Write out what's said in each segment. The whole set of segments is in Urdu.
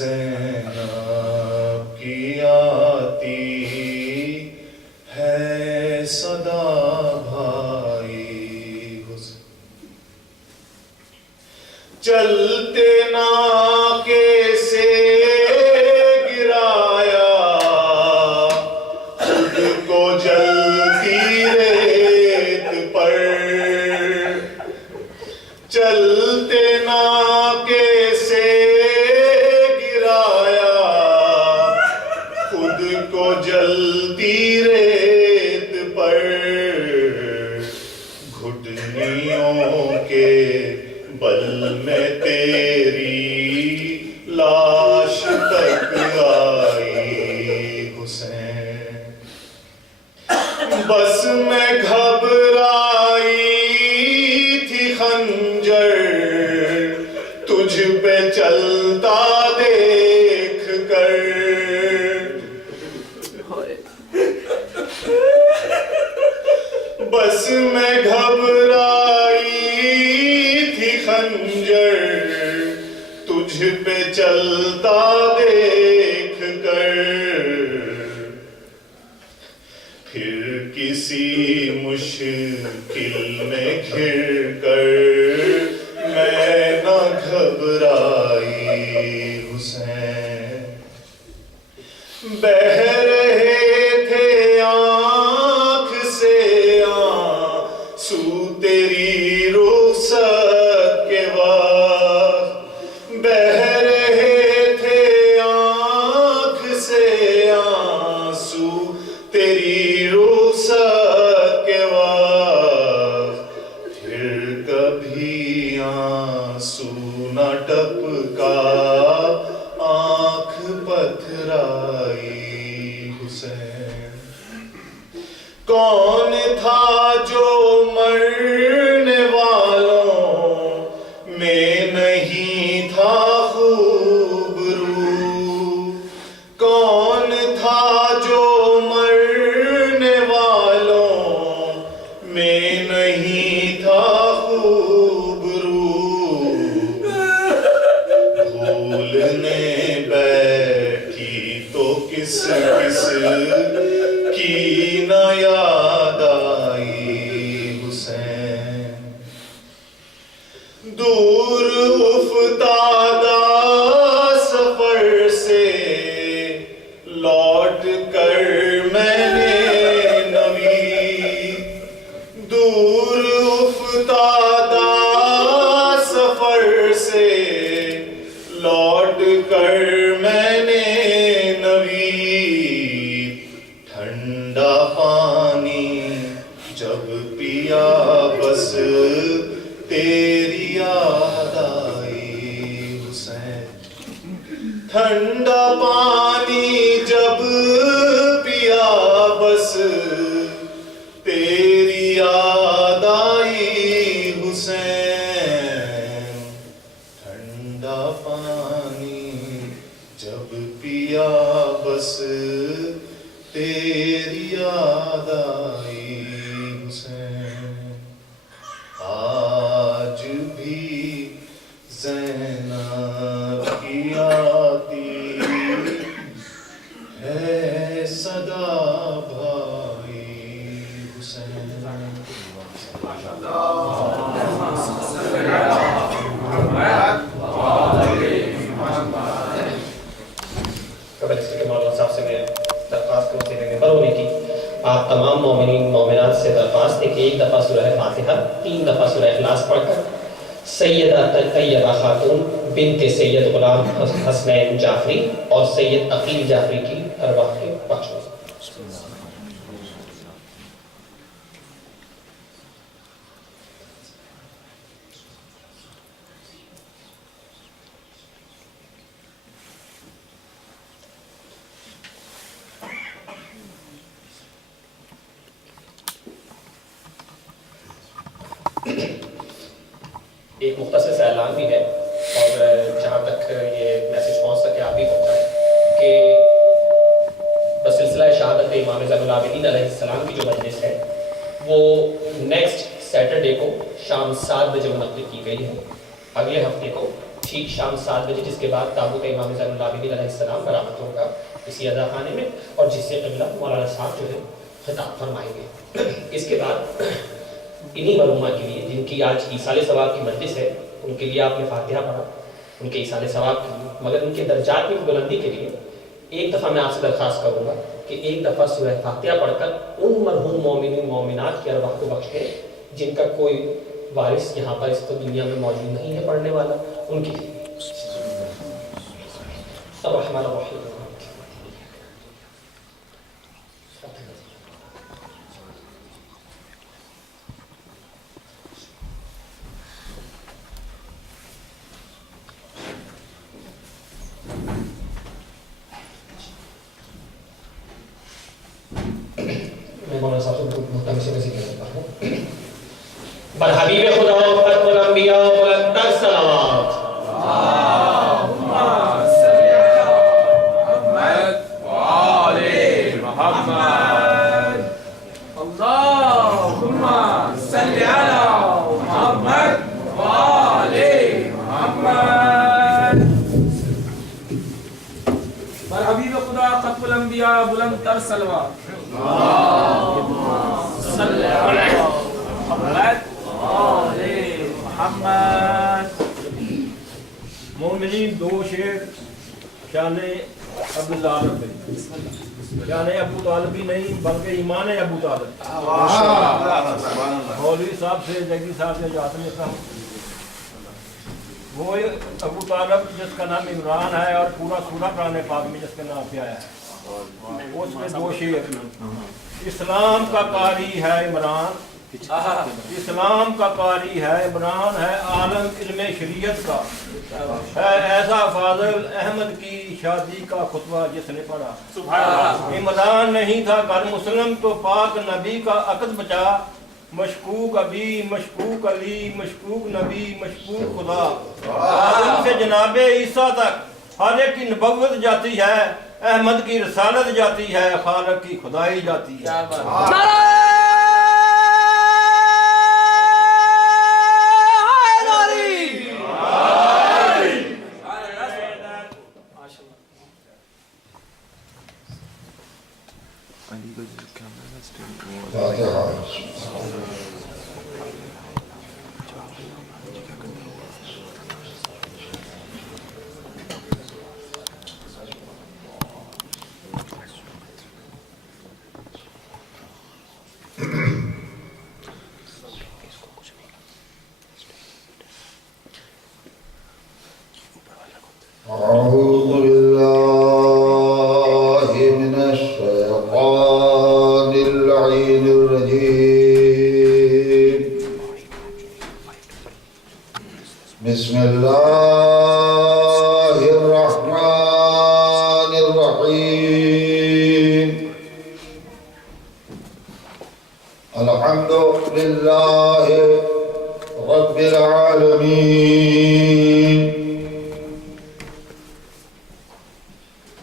زینب کی آتی ہے صدا بھائی حسین، چلتے ناکے سے گرایا خود کو جلتی ریت پر، چلتے ناکے سے گرایا خود کو جلتی ریت پر، گھٹنیوں کے بل میں تیری لاش تک آئی حسین، بس میں گھبرائی تھی خنجر تجھ پہ چلتا دیکھ کر، بس میں گھبرائی تھی خنجر تجھ پہ چلتا دیکھ کر، پھر کسی مشکل میں گھر کر میں نہ گھبرائی حسین، بہہ رہے تھے آنکھ سے آنسو تیری رخصت کے وقت، بہہ رہے تھے آنکھ سے آنسو تیری رخصت کے وقت، پھر کبھی آنسو نہ ٹپکا آنکھ پتھرائی حسین، کون تھا جو مرنے والوں میں نہیں تھا خوبرو، کون تھا جو مرنے والوں میں نہیں تھا خوبرو، بھولنے بیٹھی تو کس کس کی نہ یاد آئی حسین، دور افتادہ سفر سے لوٹ کر میں نے نوی، دور افتادہ سفر سے لوٹ کر میں نے نوی، ٹھنڈا پانی جب پیا بس تیری یاد آئی حسین، ٹھنڈا پانی جب پیا بس تیری یاد آئی حسین، ٹھنڈا پانی جب پیا بس تیری یاد آئی حسین، آج بھی زینب کی آتی ہے صدا بھائی حسین۔ قبل اس کے مولانا صاحب سے میں درخواست کروں سے ممبر ہونے کی، آپ تمام مومنین مومنات سے درخواست ہے کہ ایک دفعہ سورہ فاتحہ 3 دفعہ سورہ اخلاص پڑھ کر سیدہ طیبہ خاتون بنت سید غلام حسنین جعفری اور سید عقیل جعفری کی ارواح کے بخش ہو۔ ایک مختصر سا اعلان بھی ہے، اور جہاں تک یہ میسج پہنچ سکے آپ بھی پہنچائیں کہ بسلسلہ شہادت امام زین العابدین علیہ السلام کی جو مجلس ہے وہ نیکسٹ سیٹرڈے کو شام 7 بجے منعقد کی گئی ہے، اگلے ہفتے کو ٹھیک شام 7 بجے، جس کے بعد تابوت امام زین العابدین علیہ السلام برآمد ہوگا اسی اذا خانے میں، اور جس سے قبلہ مولانا صاحب جو ہے خطاب فرمائیں گے۔ اس کے بعد انہی مرحومہ کے لیے جن کی آج ایصال ثواب کی مجلس ہے، ان کے لیے آپ نے فاتحہ پڑھا، ان کے ایصال ثواب کے لیے، مگر ان کے درجات میں بلندی کے لیے ایک دفعہ میں آپ سے درخواست کروں گا کہ ایک دفعہ سورہ فاتحہ پڑھ کر ان مرحوم مومنین مومنات کی ارواح کو بخش دیں جن کا کوئی وارث یہاں پر اس دنیا میں موجود نہیں ہے پڑھنے والا، ان کے لیے۔ الرحمن الرحیم۔ میں مولانا صاحب سے مختلف سے کسی کہتا ہوں بر حبیب خدا و ختم الانبیاء و بلندتر صلوات۔ اللہم صلی علی محمد و آل محمد۔ اللہم صلی علی محمد و آل محمد۔ بر حبیب خدا ختم الانبیاء بلندتر صلوات۔ صلی علی محمد آل محمد۔ مومنین دو شعر شان عبداللہ شان ابو طالب بھی نہیں بلکہ ایمان ابو طالب۔ مولوی صاحب سے جگی صاحب سے جاتے ہیں، وہ ابو طالب جس کا نام عمران ہے اور پورا سورہ قرآن پاک میں جس کا نام پہ آیا ہے، اس میں دو شعر۔ اسلام کا قاری ہے عمران، اسلام کا قاری ہے عمران، ہے عالم علم شریعت کا، ہے ایسا فاضل احمد کی شادی کا خطبہ جس نے پڑھا۔ عمران نہیں تھا گھر مسلم تو پاک نبی کا عقد بچا، مشکوک ابی مشکوک علی مشکوک نبی مشکوک خدا، آدم سے جناب عیسیٰ تک ہر ایک کی نبوت جاتی ہے، احمد کی رسالت جاتی ہے، خالق کی خدائی جاتی ہے۔ أعوذ بالله من الشيطان اللعين الرجيم. بسم الله الرحمن الرحيم. الحمد لله رب العالمين،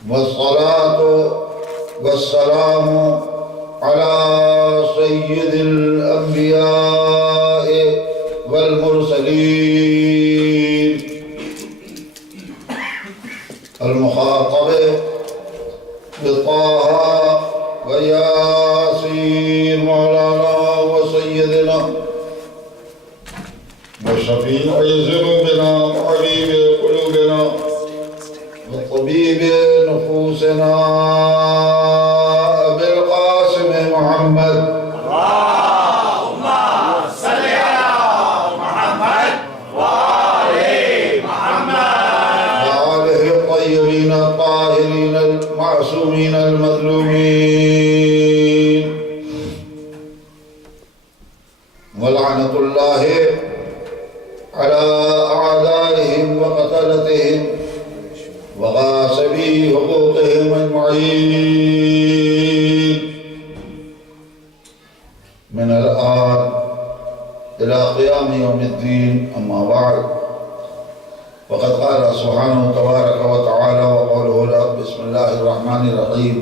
والصلاة والسلام على سيد الأنبياء والمرسلين المخاطب بطه وياسين مولانا وسيدنا وشفيع ذنوبنا وحبيب قلوبنا وطبيب نفوسنا أبي القاسم محمد. اللہم صلی علی محمد و آل محمد۔ وآله الطيبين الطاهرين المعصومين المظلومين، ولعنة الله على أعدائهم وقتلتهم وغاصبي حقوقهم أجمعين من الآن إلى قيام يوم الدين. أما بعد، وقد قال سبحانه تبارك وتعالى وقوله الحق. بسم الله الرحمن الرحيم.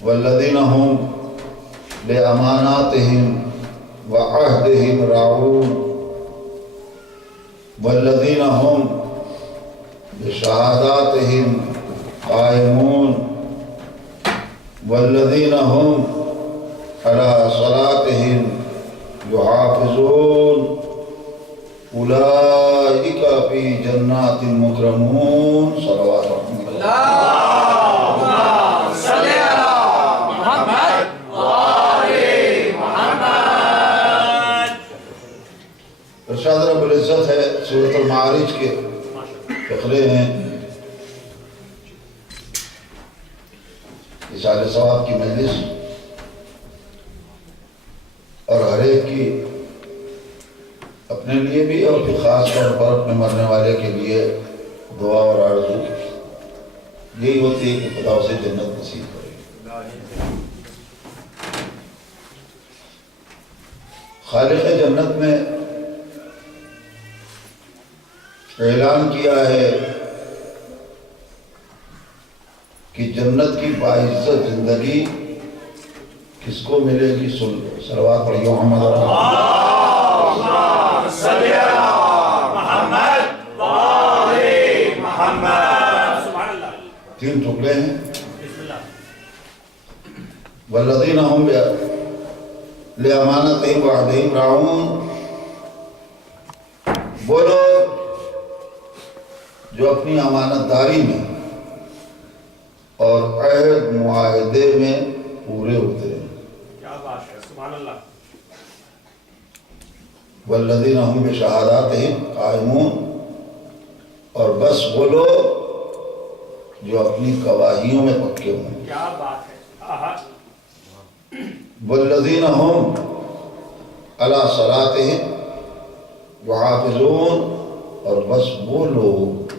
والذين هم لأماناتهم وعهدهم راعون بشہاداتہم قائمون والذین هم علی صلاتہم یحافظون اولئک فی جنات مکرمون صلوات ارشاد رب العزت ہے سورۃ المعارج کے فقرے ہیں اصال ثواب کی مجلس اور ہر ایک کی اپنے لیے بھی اور پھر خاص طور پر اپنے مرنے والے کے لیے دعا اور آرزو یہی ہوتی ہے کہ خدا اسے جنت نصیب کرے. خالق جنت میں اعلان کیا ہے کہ جنت کی باعزت زندگی کس کو ملے گی. سن لو صلوات پڑھیو محمد تین ٹکڑے ہیں. والذین هم لأمانتہم وعہدہم راعون. وہ لوگ جو اپنی امانت داری میں اور عہد معاہدے میں پورے اترے. کیا بات ہے، سبحان اللہ. والذین هم بشہاداتہم قائمون. اور بس وہ لوگ جو اپنی گواہیوں میں پکے ہوں. کیا بات ہے. والذین هم علی صلاتہم یحافظون. اور بس وہ لوگ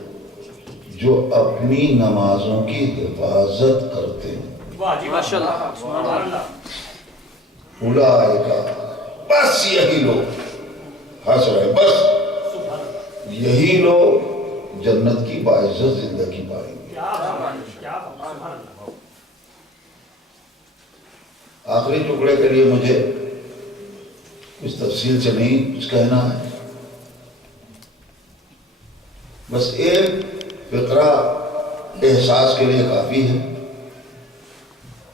جو اپنی نمازوں کی حفاظت کرتے ہیں. ماشاءاللہ سبحان اللہ. اولئک بس یہی لوگ ہنس رہے بس یہی لوگ جنت کی باعزت زندگی پائیں گے. کیا بات ہے، کیا بات، سبحان اللہ. آخری ٹکڑے کے لیے مجھے کچھ تفصیل سے نہیں کچھ کہنا ہے. بس ایک فقرہ احساس کے لیے کافی ہے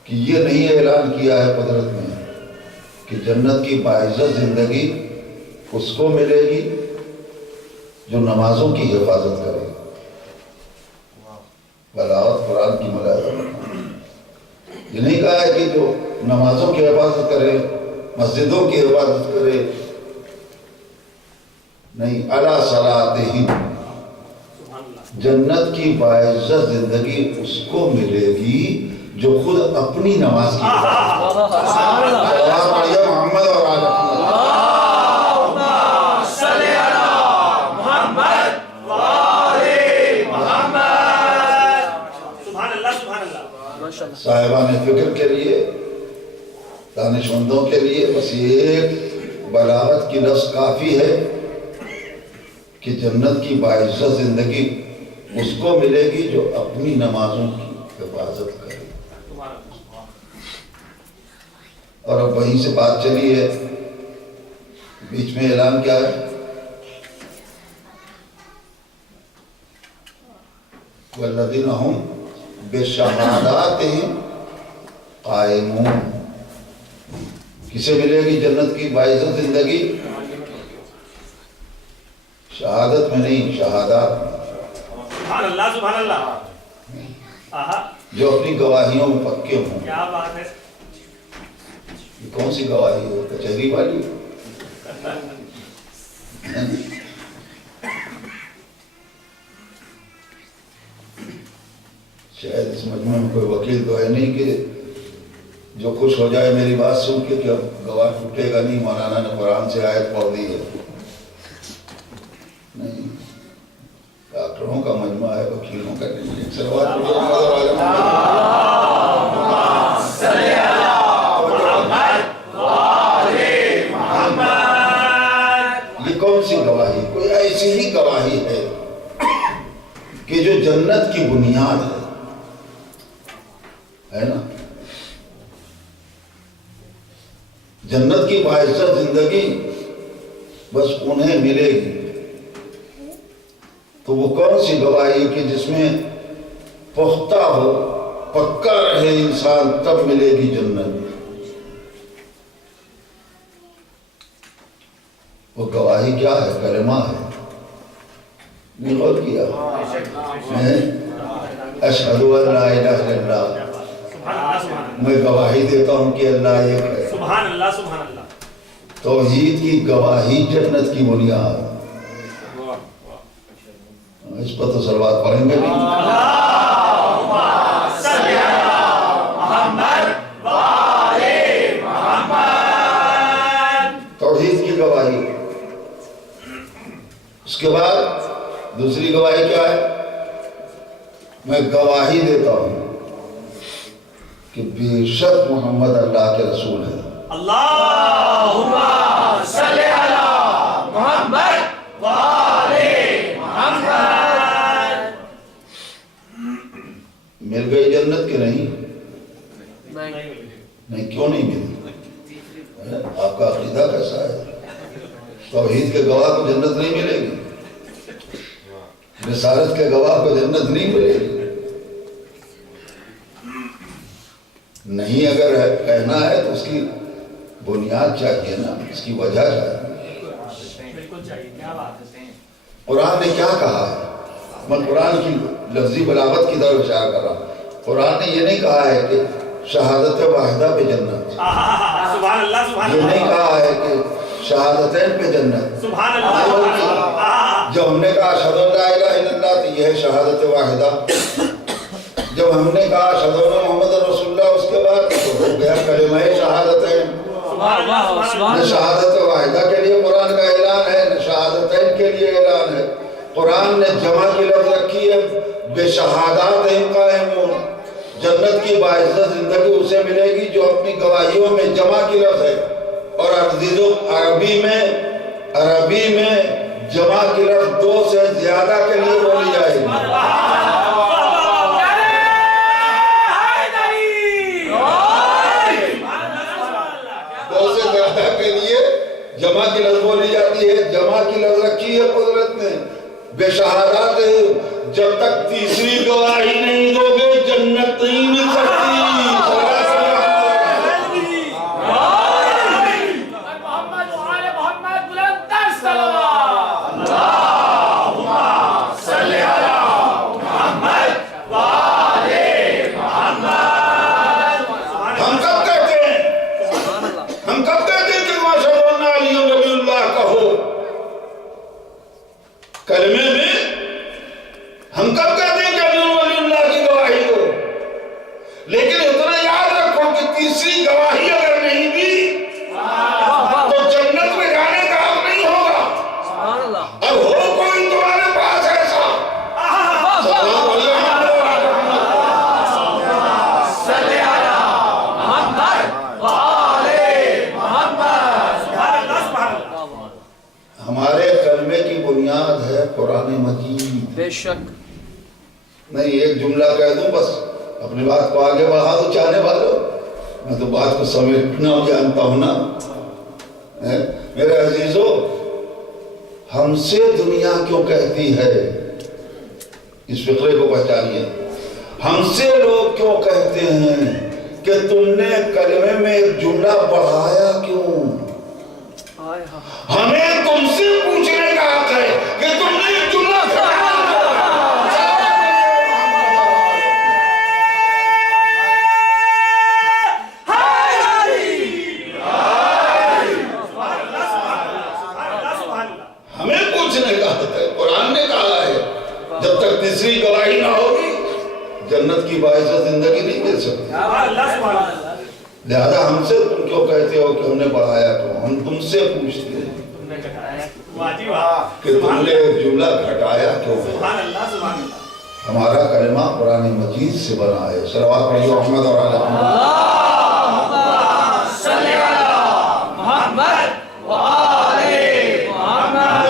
کہ یہ نہیں اعلان کیا ہے قدرت میں کہ جنت کی باعزت زندگی اس کو ملے گی جو نمازوں کی حفاظت کرے. بلاغت قرآن کی ملازمت. یہ نہیں کہا ہے کہ جو نمازوں کی حفاظت کرے مسجدوں کی حفاظت کرے. نہیں، علی صلاتہم. جنت کی باعزت زندگی اس کو ملے گی جو خود اپنی نماز کی محمد اور آل صاحبان فکر کے لیے دانشمندوں کے لیے بس یہ ایک بلاغت کی لفظ کافی ہے کہ جنت کی باعزت زندگی اس کو ملے گی جو اپنی نمازوں کی حفاظت کرے. اور اب وہیں سے بات چلی ہے بیچ میں اعلان کیا ہے. والذین هم بشہاداتہم قائمون. کسے ملے گی جنت کی باعزت زندگی؟ شہادت میں نہیں، شہادات میں. سبحان اللہ سبحان اللہ. جو اپنی گواہیوں میں پکے ہوں. کیا بات ہے. یہ کون سی گواہی ہے؟ کچہری والی. شاید اس مجموعے میں کوئی وکیل تو ہے نہیں کہ جو خوش ہو جائے میری بات سن کے کہ اب گواہ ٹوٹے گا نہیں، مولانا نے قرآن سے آیت پڑھ دی ہے. نہیں، ڈاکٹروں کا مجموعہ ہے، وکیلوں کا نہیں. صلوات یہ کون سی گواہی؟ کوئی ایسی ہی گواہی ہے کہ جو جنت کی بنیاد ہے نا. جنت کی باعزت زندگی بس انہیں ملے گی تو وہ کون سی گواہی ہے کہ جس میں پختہ ہو، پکا رہے انسان، تب ملے گی جنت؟ وہ گواہی کیا ہے؟ کلمہ ہے۔ نہیں غور کیا؟ اشہد ان لا الہ الا اللہ، میں گواہی دیتا ہوں کہ اللہ ایک ہے۔ سبحان اللہ سبحان اللہ۔ توحید کی گواہی جنت کی بنیاد۔ اس پر تو صلوات پڑھیں گے نہیں؟ توحید کی گواہی۔ اس کے بعد دوسری گواہی کیا ہے؟ میں گواہی دیتا ہوں کہ بے شک محمد اللہ کے رسول ہے۔ اللہم صلی علی محمد وآلِ محمد۔ مل گئی جنت کہ نہیں؟ نہیں، کیوں نہیں ملی؟ آپ کا عقیدہ کیسا ہے؟ توحید کے گواہ کو جنت نہیں ملے گی؟ رسالت کے گواہ کو جنت نہیں ملے گی؟ نہیں، اگر کہنا ہے تو اس کی بنیاد چاہیے نا، اس کی وجہ چاہیے۔ بالکل چاہیے، کیا بات ہے۔ قرآن نے کیا کہا ہے؟ میں قرآن کی لفظی بلاغت کی طرف اشارہ کر رہا ہوں۔ قرآن نے یہ نہیں کہا ہے کہ شہادت واحدہ پہ جنت، سبحان اللہ سبحان یہ اللہ۔ نہیں کہا ہے کہ شہادتین پہ جنت۔ سبحان اللہ۔ جب ہم نے کہا اشہد ان لا الہ الا اللہ تو یہ ہے شہادت واحدہ۔ جب ہم نے کہا اشہد ان محمد رسول اللہ، اس کے بعد تو ہو گیا کلمہ شہادتین۔ نہ شہادت واحدہ کے لیے قرآن کا اعلان ہے، نہ شہادتین کے لیے اعلان ہے۔ قرآن نے جمع کی لفظ رکھی ہے، بے شہادات قائمون۔ جنت کی باعزت زندگی اسے ملے گی جو اپنی گواہیوں میں جمع کی لفظ ہے، اور عربی میں جمع کی لفظ دو سے زیادہ کے لیے بولی جائے گی۔ دو سے زیادہ کے لیے جمع کی لفظ بولی جاتی ہے۔ جمع کی لفظ رکھی ہے قدرت نے، بے شہادات۔ جب تک تیسری گواہی نہیں دو گے جنت نہیں مل سکتی۔ کلمے میں ہم کب کہتے ہیں کہ علی ولی اللہ کی گواہی دو، لیکن اتنا یاد رکھو کہ تیسری گواہی اگر نہیں دی تو جنت میں جانے کا حق نہیں ہوگا۔ اب ہو کوئی تمہارے پاس ایسا؟ ہمارے کلمے کی بنیاد ہے قرآن مجید۔ بے شک۔ نہیں ایک جملہ کہہ دوں بس، اپنی بات کو آگے بڑھا دو چاہنے والوں، میں تو بات کو سمیٹنا جانتا ہوں نا۔ میرے عزیزو، ہم سے دنیا کیوں کہتی ہے؟ اس فقرے کو پہچانیے۔ ہم سے لوگ کیوں کہتے ہیں کہ تم نے کلمے میں ایک جملہ بڑھایا کیوں؟ ہمیں تم سے پوچھنے کا حق ہے کہ تم نے ایک جملہ گھٹایا ہمیں پوچھنے کا حق ہے۔ قرآن نے کہا ہے جب تک تیسری گواہی نہ ہوگی جنت کی باعث زندگی نہیں مل سکتی۔ لہذا ہم سے تم کیوں کہتے ہو کہ ہم نے بڑھایا کیوں؟ ہم تم سے پوچھتے ہیں کہ تم نے ایک جملہ گھٹایا کیوں؟ ہمارا کلمہ قرآن مجید سے بنا ہے۔ صلوات پڑھیے محمد اور آل محمد۔ صلی علی محمد وآلِ محمد۔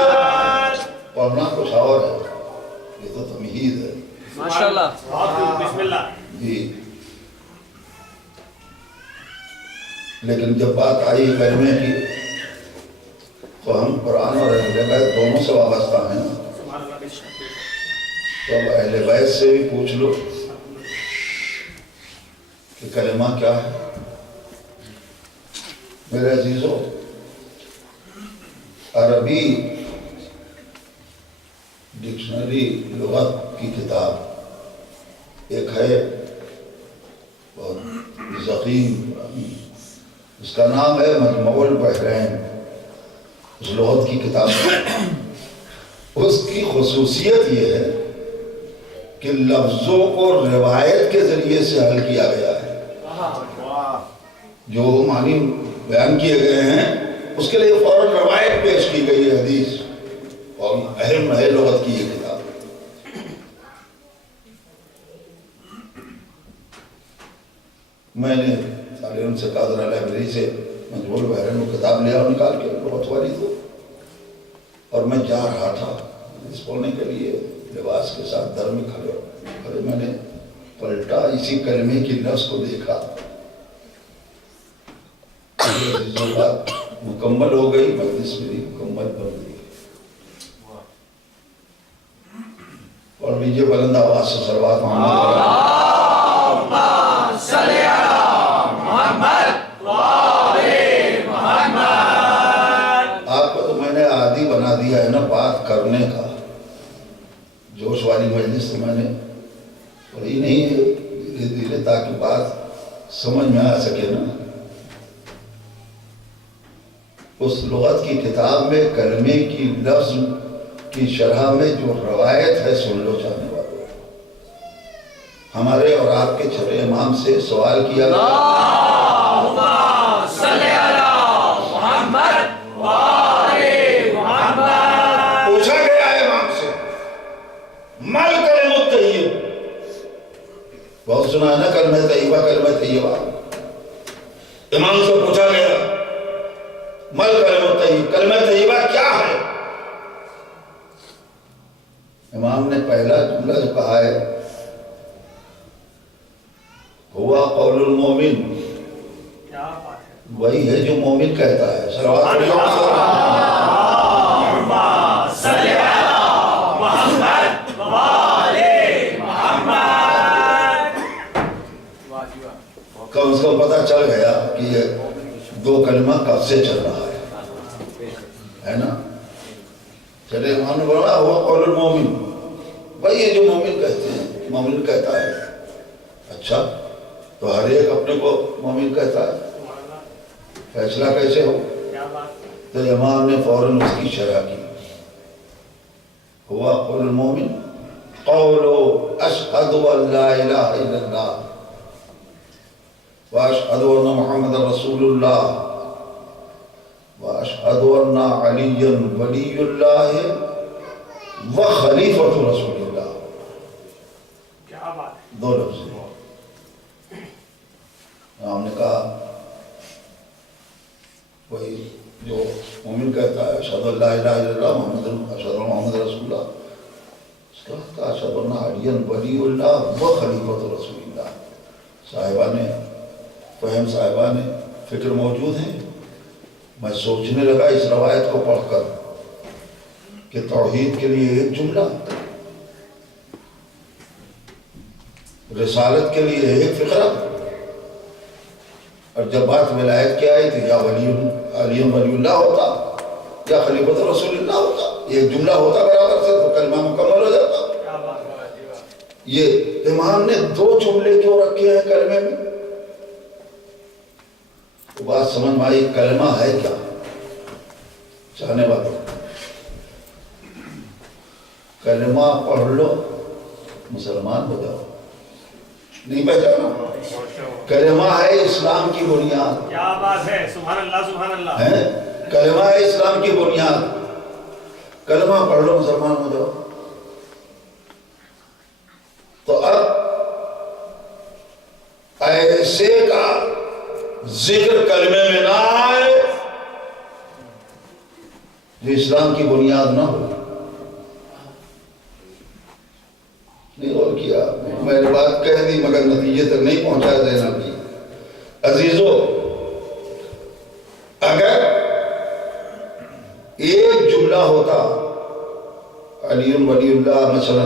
پڑھنا کچھ اور ہے، یہ تو تمہید ہے۔ ماشاءاللہ۔ بسم اللہ۔ جی، لیکن جب بات آئی کلمے کی تو ہم قرآن اور اہل بیت دونوں سے وابستہ ہیں۔ تو اب اہل بیت سے بھی پوچھ لو کہ کلمہ کیا ہے. میرے عزیزو، عربی ڈکشنری لغت کی کتاب ایک ہے بہت ضخیم، اس کا نام ہے مجموع البحرین. اس لغت کی کتاب اس کی خصوصیت یہ ہے کہ لفظوں کو روایت کے ذریعے سے حل کیا گیا ہے. جو معنی بیان کیے گئے ہیں اس کے لیے فوراً روایت پیش کی گئی ہے، حدیث، اور اہم ہے لغت کی یہ کتاب. میں نے طالبان سے کہا ذرا لائبریری سے مجموع البحرین کو کتاب لیا اور نکال کے لغت والی تو، اور میں جا رہا تھا اس بولنے کے لیے لباس کے ساتھ در میں کھڑے میں نے پلٹا، اسی کلمے کی لفظ کو دیکھا. بات مکمل ہو گئی، مجلس میری مکمل بن گئی. اور لیجیے بلند آواز سے صلوات محمد صلی محمد. آپ کو تو میں نے عادی بنا دیا ہے نا بات کرنے کا. جوش والی مجلس تو میں نے پڑھی نہیں ہے، دھیرے دھیرے تاکہ بات سمجھ میں آ سکے نا. اس لغت کی کتاب میں کلمے کی لفظ کی شرح میں جو روایت ہے سن لو چاہنے والوں. ہمارے اور آپ کے چھٹے امام سے سوال کیا گیا، اللہم صلی علی محمد وآل محمد. پوچھا گیا ہے امام سے مل کلمہ الطیب. بہت سنا ہے نا کلمہ طیبہ، کلمہ طیبہ. امام سے پوچھا گیا مل کلمہ طیب، کلمہ طیبہ کیا ہے؟ امام نے پہلا جملہ جو کہا ہے ہوا قول المومن، وہی ہے جو مومن کہتا ہے. صلوات صلی علی محمد وآل محمد. کم سے کم پتہ چل گیا کہ یہ دو کلمہ کب سے چل رہا ہے نا. چلے امام نے بولا ہوا قول المومن، بھائی یہ جو مومن کہتے ہیں، مومن کہتا ہے. اچھا تو ہر ایک اپنے کو مومن کہتا ہے، فیصلہ کیسے ہو؟ تو امام نے فوراً اس کی شرح کی. ہوا قول المومن قول اشہد ان لا الہ الا اللہ واشہد ان محمد رسول اللہ واشہد ان علی ولی اللہ وخلیفۃ رسول اللہ. کیا بات. دو لفظ ہم نے کہا وہی جو مومن کہتا ہے اشہد ان لا الہ الا اللہ اشہد ان محمد رسول اللہ، اس کا کہا اشہد ان علی ولی اللہ وخلیفۃ رسول اللہ. صاحبہ نے فہم، صاحبہ نے فکر موجود ہیں. میں سوچنے لگا اس روایت کو پڑھ کر کہ توحید کے لیے ایک جملہ، رسالت کے لیے ایک فقرہ، اور جب بات ولایت کی آئی تو یا علی ولی اللہ ہوتا یا خلیفۃ رسول اللہ ہوتا. ایک جملہ ہوتا برابر سے تو کلمہ مکمل ہو جاتا. یہ امام نے دو جملے کیوں رکھے ہیں کلمے میں؟ وہ بات سمجھ میں آئی کلمہ ہے کیا. چاہنے والوں کلمہ پڑھ لو مسلمان ہو جاؤ. نہیں پہچانا؟ کلمہ ہے اسلام کی بنیاد. کیا بات ہے، سبحان اللہ سبحان اللہ. ہے کلمہ ہے اسلام کی بنیاد. کلمہ پڑھ لو مسلمان ہو جاؤ. تو اب ایسے کا ذکر کلمے میں نہ آئے جو اسلام کی بنیاد نہ ہو. نہیں اور کیا، میں نے بات کہہ دی مگر نتیجے تک نہیں پہنچا دینا بھی. عزیزو، اگر ایک جملہ ہوتا علی ولی اللہ مثلا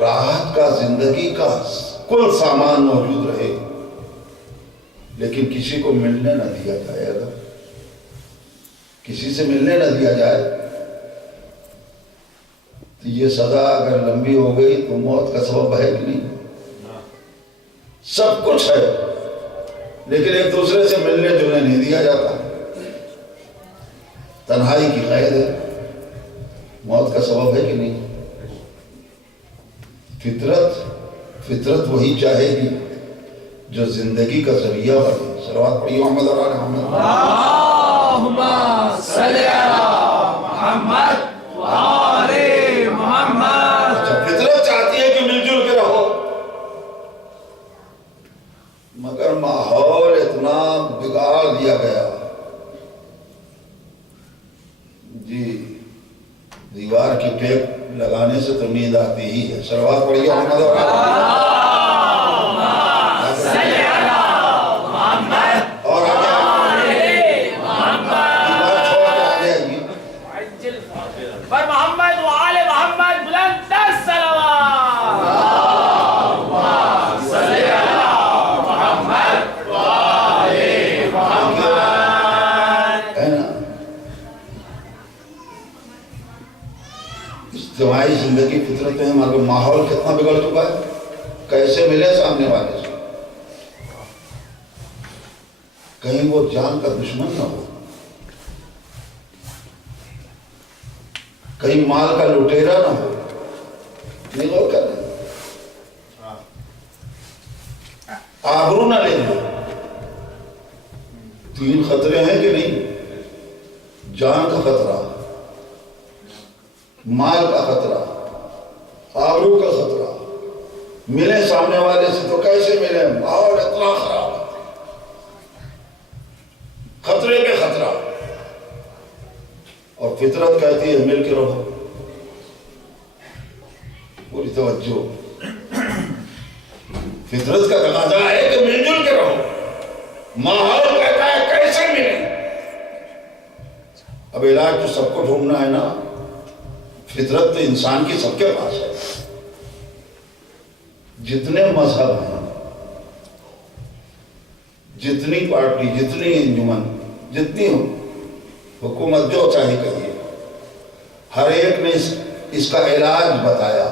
راحت کا زندگی کا کل سامان موجود رہے لیکن کسی کو ملنے نہ دیا جائے، اگر کسی سے ملنے نہ دیا جائے تو یہ سزا اگر لمبی ہو گئی تو موت کا سبب ہے کہ نہیں؟ سب کچھ ہے لیکن ایک دوسرے سے ملنے جلنے نہیں دیا جاتا، تنہائی کی قید ہے، موت کا سبب ہے کہ نہیں؟ فطرت وہی چاہے گی جو زندگی کا ذریعہ بنے۔ صلوات پڑھیے محمد اور آل محمد۔ اللہم صلی علی محمد و آل محمد۔ اچھا، فطرت چاہتی ہے کہ مل جل کے رہو، مگر ماحول اتنا بگاڑ دیا گیا، جی دیوار کی ٹیپ لگانے سے تو نیند آتی ہی ہے۔ صلوات پڑھیے محمد اور آل صلی علی محمد اور دیوار چھوڑ کے آگے آئیے۔ پر محمد و آل محمد بلند تر صلوات۔ صلی علی محمد و آل محمد۔ ہے نا، اجتماعی زندگی فطرت میں ہمارا ماحول کتنا بگڑ چکا ہے، کیسے ملے سامنے والے سے، کہیں وہ جان کا دشمن نہ ہو، کہیں مال کا لٹیرا نہ ہو، نہیں غور کر رہے، آبرو نہ لے لیں۔ تین خطرے ہیں کہ نہیں؟ جان کا خطرہ، مال کا خطرہ، آبرو کا خطرہ، ملے سامنے والے سے تو کیسے ملے، ماحول اتنا خراب ہے، خطرے پہ خطرہ، اور فطرت کہتی ہے مل کے رہو۔ پوری توجہ، فطرت کا تقاضا ہے کہ مل جل کے رہو، ماحول کہتا ہے کیسے ملے۔ اب علاج تو سب کو ڈھونڈنا ہے نا، فطرت تو انسان کی سب کے پاس ہے، جتنے مذہب ہیں، جتنی پارٹی، جتنی انجمن، جتنی حکومت، جو چاہے کہیے، ہر ایک نے اس کا علاج بتایا،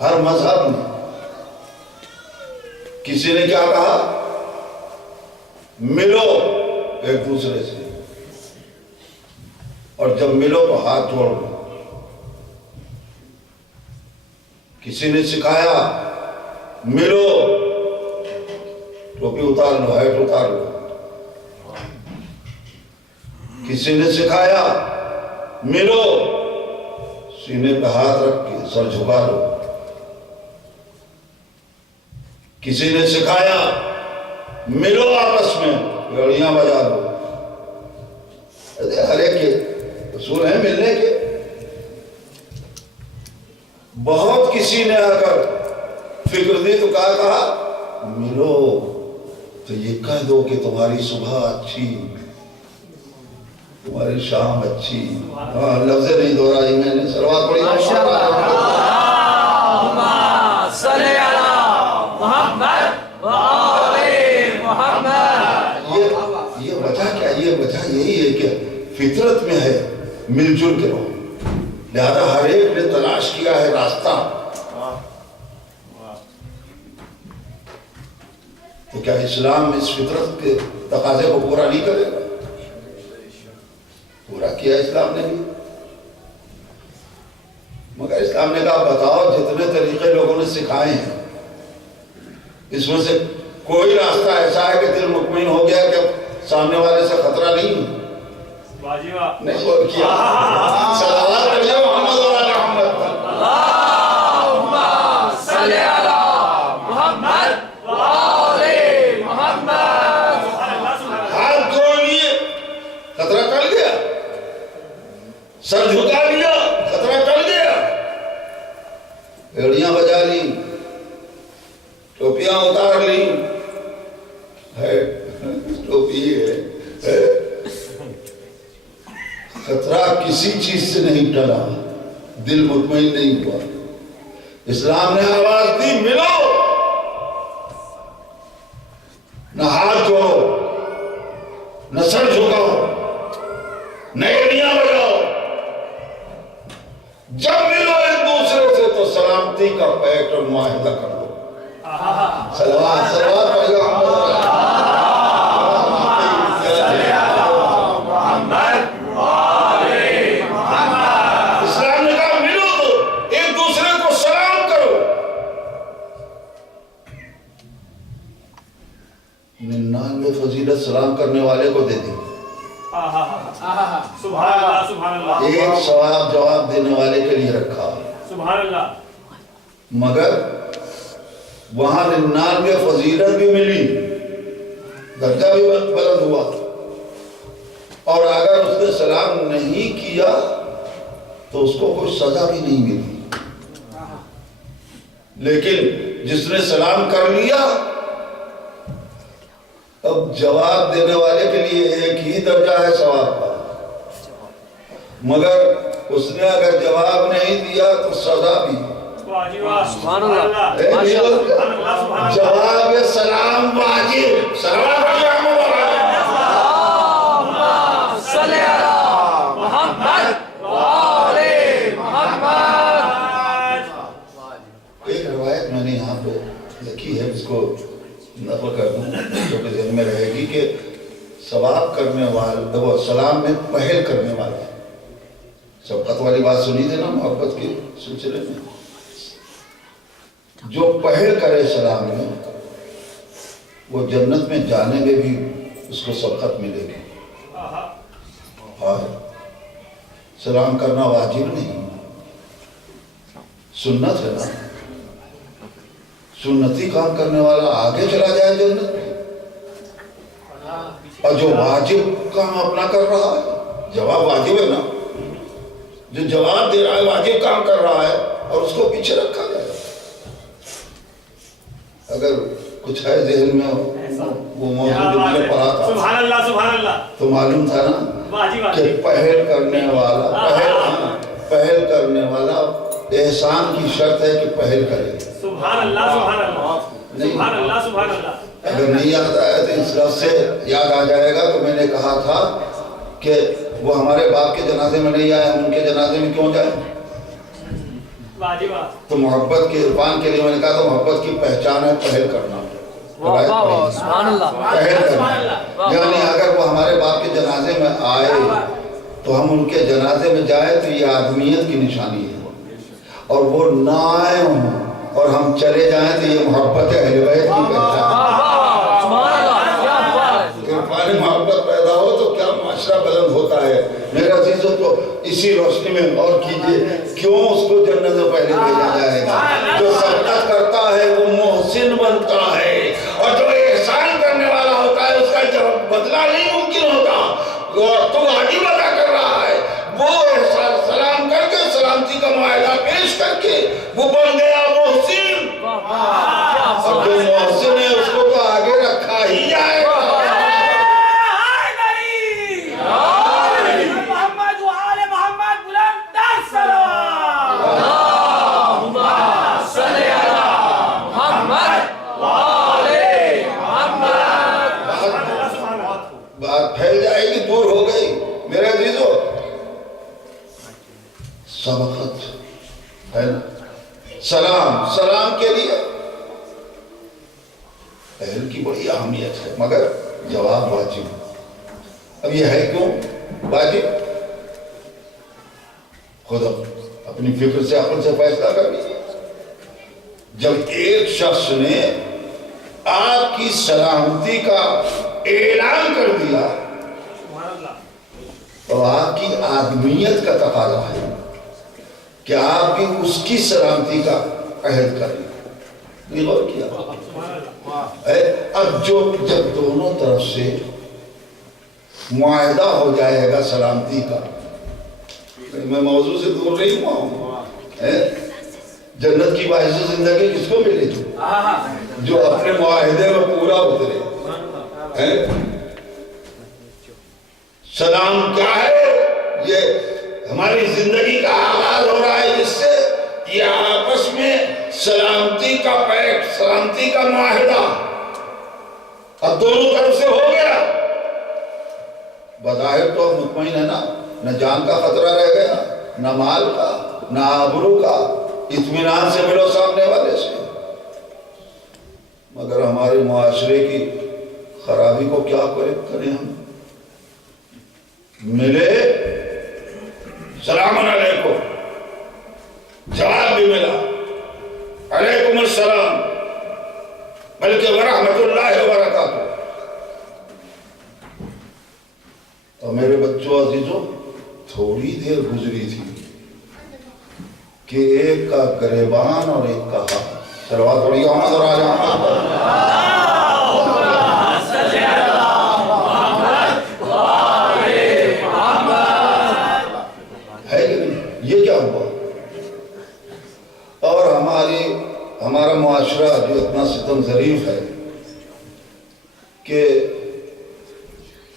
ہر مذہب نے۔ کسی نے کیا کہا؟ ملو ایک دوسرے سے، اور جب ملو تو ہاتھ جوڑ لو۔ کسی نے سکھایا ملو، ٹوپی اتار لو، ہیٹ اتار لو۔ کسی نے سکھایا ملو، سینے پہ ہاتھ رکھ کے سر جھکا لو۔ کسی نے سکھایا ملو آپس میں، گھڑیاں بجا لو۔ ہر ایک کے اصول ہیں ملنے کے۔ بہت کسی نے آ کر فکر دی تو کہا ملو تو یہ کہہ دو کہ تمہاری صبح اچھی، تمہاری شام اچھی۔ ہاں، لفظ نہیں دہرائی میں نے، صلوات پڑھی۔ صلی علی محمد و آل محمد۔ یہ وجہ کیا؟ یہ وجہ یہی ہے کہ فطرت میں ہے مل جل کے رہو، لہذا ہر ایک نے تلاش کیا ہے راستہ۔ تو کیا اسلام اس فطرت کے تقاضے کو پورا نہیں کرے گا؟ پورا کیا اسلام نے بھی، مگر اسلام نے کہا بتاؤ جتنے طریقے لوگوں نے سکھائے ہیں اس میں سے کوئی راستہ ایسا ہے کہ دل مطمئن ہو گیا کہ سامنے والے سے خطرہ نہیں ہے؟ نہیں غور کیا۔ صلوات پڑھیے محمد اور آل محمد۔ اللہم صلی علی محمد و آل محمد۔ ہاتھ جوڑ لیے، خطرہ ٹل گیا، سر جھکا لیا، خطرہ ٹل گیا، گھڑیاں بجا لی، ٹوپیاں اتار لی، ٹوپی ہے، خطرہ کسی چیز سے نہیں ٹلا، دل مطمئن نہیں ہوا، اسلام نے آواز دی ملو، نہ ہاتھ جوڑو، نہ سر جھکاؤ، نہ ایڑیاں بجاؤ، جب ملو ایک دوسرے سے تو سلامتی کا پیکٹ اور معاہدہ کر دو۔ صلوات پڑھو اسلام نے کہا ملو تو ایک دوسرے کو سلام کرو۔ 99 فضیلت سلام کرنے والے کو دے دی، سبحان اللہ سبحان اللہ، ایک ثواب جواب دینے والے کے لیے رکھا۔ سبحان اللہ، مگر وہاں 99 فضیلت بھی ملی، درجہ بھی بلند ہوا، اور اگر اس نے سلام نہیں کیا تو اس کو کوئی سزا بھی نہیں ملی۔ لیکن جس نے سلام کر لیا، اب جواب دینے والے کے لیے ایک ہی درجہ ہے ثواب کا، مگر اس نے اگر جواب نہیں دیا تو سزا بھی۔ سبحان اللہ، جواب سلام واجب، سلام صلی اللہ محمد وآلِ محمد۔ ایک روایت میں نے یہاں پہ لکھی ہے، اس کو نقل کر دوں جو کہ ذہن میں رہے گی، کہ ثواب کرنے والا وہ سلام میں پہل کرنے والا ہے۔ سبقت والی بات سنی تھی نا محبت کے سلسلے میں، جو پہل کرے سلام میں وہ جنت میں جانے میں بھی اس کو سبقت ملے گی۔ اور سلام کرنا واجب نہیں، سنت ہے نا، سنتی کام کرنے والا آگے چلا جائے جنت میں، اور جو واجب کام اپنا کر رہا ہے، جواب واجب ہے نا، جو جواب دے رہا ہے واجب کام کر رہا ہے اور اس کو پیچھے رکھا جائے۔ اگر کچھ ہے ذہن میں وہ موضوع جو میں نے پڑھا تھا، سبحان اللہ سبحان اللہ، تو معلوم تھا نا کہ پہل کرنے والا احسان کی شرط ہے کہ پہل کرے۔ سبحان اللہ سبحان اللہ، سبحان اللہ سبحان اللہ۔ اگر نہیں یاد آیا تو اس لفظ سے یاد آ جائے گا۔ تو میں نے کہا تھا کہ وہ ہمارے باپ کے جنازے میں نہیں آئے، ہم ان کے جنازے میں کیوں جائیں؟ تو محبت کے عرفان کے لیے میں نے کہا تو محبت کی پہچان ہے پہل کرنا، پہل کرنا، یعنی اگر وہ ہمارے باپ کے جنازے میں آئے تو ہم ان کے جنازے میں جائیں تو یہ آدمیت کی نشانی ہے، اور وہ نہ آئے ہوں اور ہم چلے جائیں تو یہ محبت اہل بیت کی پہچان۔ عرفان محبت پیدا ہو تو کیا معاشرہ بلند ہوتا ہے۔ میرے عزیزوں تو اسی روشنی میں غور کیجئے، کیوں اس کو جنت سے پہلے بھیجا جائے گا؟ جو سبقت کرتا ہے وہ محسن بنتا ہے، اور جو احسان کرنے والا ہوتا ہے اس کا بدلہ نہیں ممکن ہوتا۔ تو واجب ادا کر رہا ہے، وہ احسان سلام کر کے سلامتی کا معاہدہ پیش کر کے وہ بن گیا محسن، اور جو محسن ہے اس کو تو آگے رکھا ہی جائے گا۔ بات پھیل جائے گی، دور ہو گئی۔ میرے عزیزو، سبقت ہے نا، سلام کے لیے پہل کی بڑی اہمیت ہے، مگر جواب واجب۔ اب یہ ہے کیوں واجب؟ خود اپنی فکر سے عقل سے فیصلہ کر لیجیے۔ جب ایک شخص نے آپ کی سلامتی کا اعلان کر دیا تو آپ کی آدمیت کا تقاضا ہے کہ آپ بھی اس کی سلامتی کا عہد کریں۔ یہ غور کیا؟ اب جب دونوں طرف سے معاہدہ ہو جائے گا سلامتی کا، میں موضوع سے دور نہیں ہوا ہوں، جنت کی باعث زندگی کس کو ملے گی؟ جو اپنے معاہدے میں پورا اترے۔ سلام کیا ہے؟ یہ ہماری زندگی کا آغاز ہو رہا ہے جس سے یہ آپس میں سلامتی کا پیکٹ، سلامتی کا معاہدہ اب دونوں طرف سے ہو گیا۔ بظاہر تو مطمئن ہے نا، نہ جان کا خطرہ رہ گیا، نہ مال کا، نہ آبرو کا، اطمینان سے ملو سامنے والے سے۔ مگر ہمارے معاشرے کی خرابی کو کیا کریں ہم؟ ملے سلام علیکم، جواب بھی ملا علیکم السلام، بلکہ ورحمت اللہ وبرکاتہ۔ اور میرے بچوں عزیزوں، تھوڑی دیر گزری تھی کہ ایک کا گریبان اور ایک کا حق، صلوات پڑھیے محمد اور آل محمد۔ ہے کہ نہیں؟ یہ کیا ہوا؟ اور ہمارا معاشرہ جو اتنا ستم ظریف ہے کہ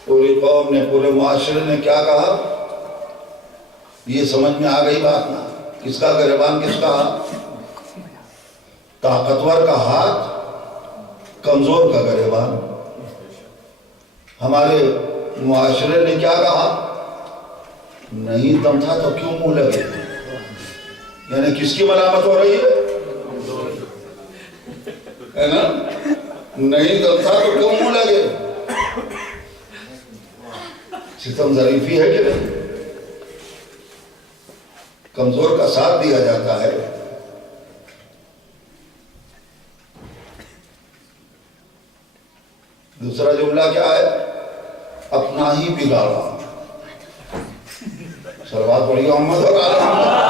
پوری قوم نے، پورے معاشرے نے کیا کہا، یہ سمجھ میں آ گئی بات نا، کس کا گریبان کس کا ہاتھ؟ طاقتور کا ہاتھ، کمزور کا گریبان۔ ہمارے معاشرے نے کیا کہا، نہیں دم تھا تو کیوں منہ لگے؟ یعنی کس کی ملامت ہو رہی ہے نا؟ نہیں دم تھا تو کیوں منہ لگے؟ ستم ظریفی ہے کہ نہیں؟ کمزور کا ساتھ دیا جاتا ہے۔ دوسرا جملہ کیا ہے؟ اپنا ہی بگاڑا۔ صلوات پڑھیے محمد اور آل محمد۔